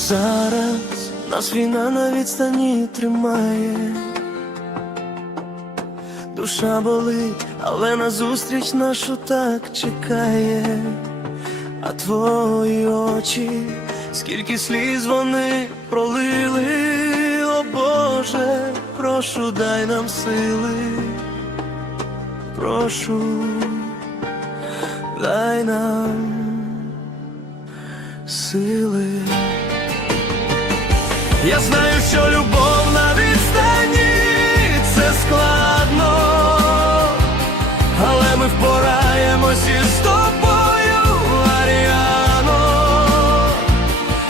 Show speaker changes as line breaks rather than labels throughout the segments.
Зараз нас війна на відстані тримає. Душа болить, але назустріч нашу так чекає, а твої очі, скільки сліз вони пролили, о Боже, прошу, дай нам сили, прошу, дай нам сили. Я знаю, що любов на відстані це складно, але ми впораємось із тобою, Аріано.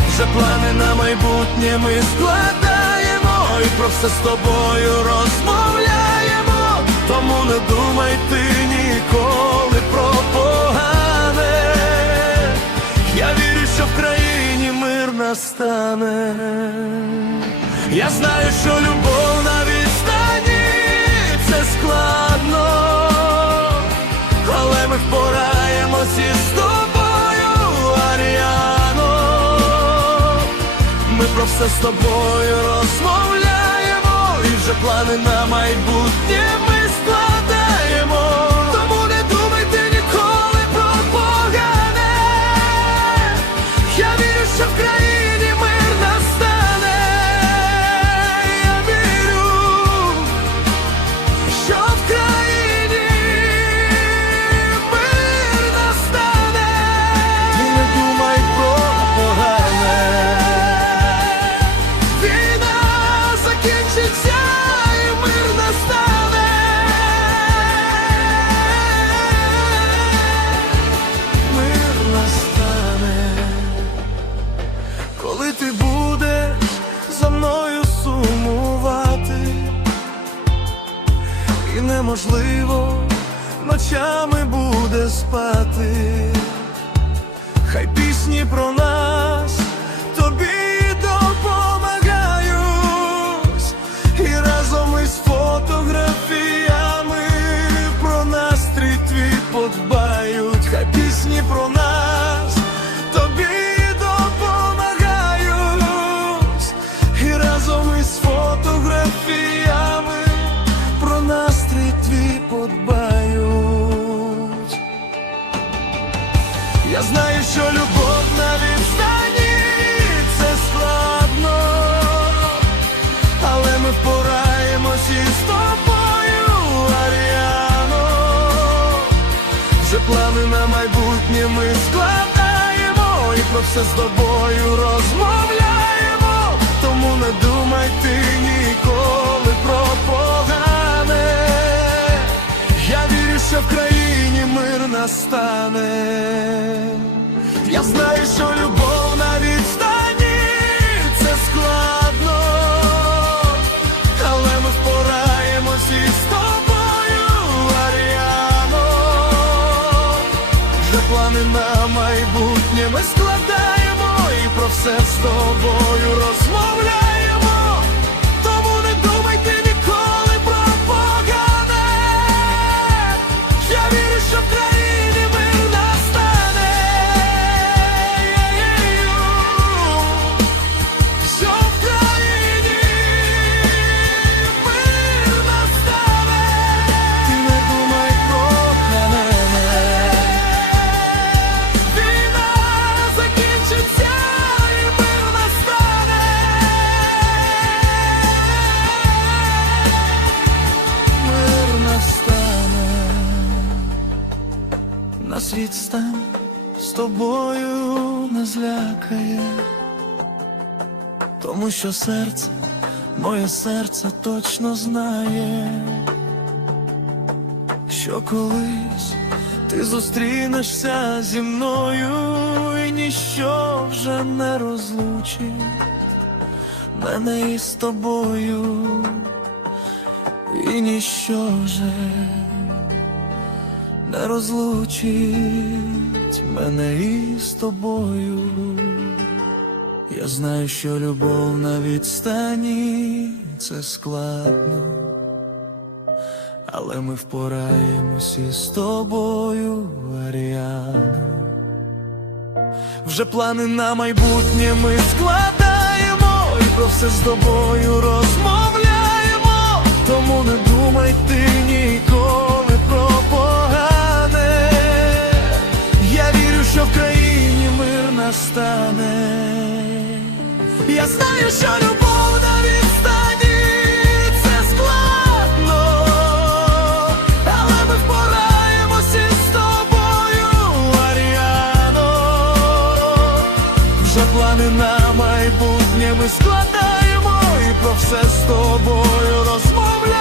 Вже плани на майбутнє ми складаємо і про все з тобою розмовляємо. Тому не думай ти ніколи про погане. Я вірю, що в країні мир настане. Знаю, що любов на відстані це складно, але ми впораємось із тобою, Аріано. Ми про все з тобою розмовляємо, і вже плани на майбутнє ми неможливо ночами буде спати, хай пісні про нас що любов на відстані це складно, але ми впораємось із тобою, Аріано. Вже плани на майбутнє ми складаємо і про все з тобою розмовляємо. Тому не думай ти ніколи про погане. Я вірю, що в країні мир настане. Я знаю, що любов на відстані це складно, але ми впораємось із тобою, Аріано. Вже плани на майбутнє ми складаємо і про все з тобою розмовляємо. Нас відстань з тобою не злякає, тому що серце, моє серце точно знає, що колись ти зустрінешся зі мною, і ніщо вже не розлучить мене із тобою, і ніщо вже не розлучить мене із тобою. Я знаю, що любов на відстані це складно, але ми впораємось із тобою, Аріано. Вже плани на майбутнє ми складаємо. все з тобою розмовляємо, тому не думай ти ніколи що в країні мир настане. Я знаю, що любов на відстані це складно, але ми впораємося з тобою, Аріано. Вже плани на майбутнє ми складаємо і про все з тобою розмовляємо.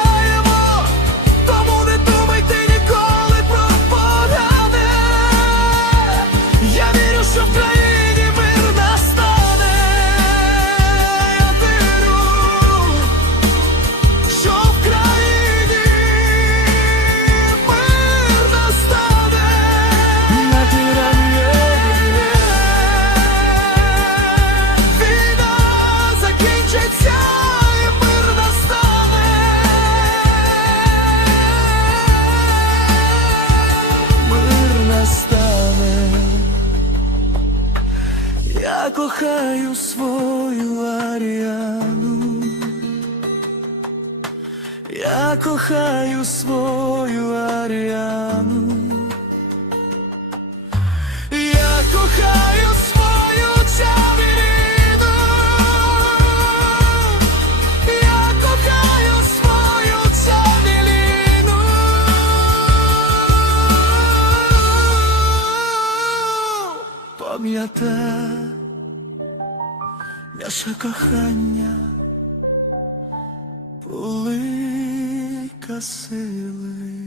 Я кохаю свою Аріану. Я кохаю свою Аріану. Я кохаю наше кохання полика сили.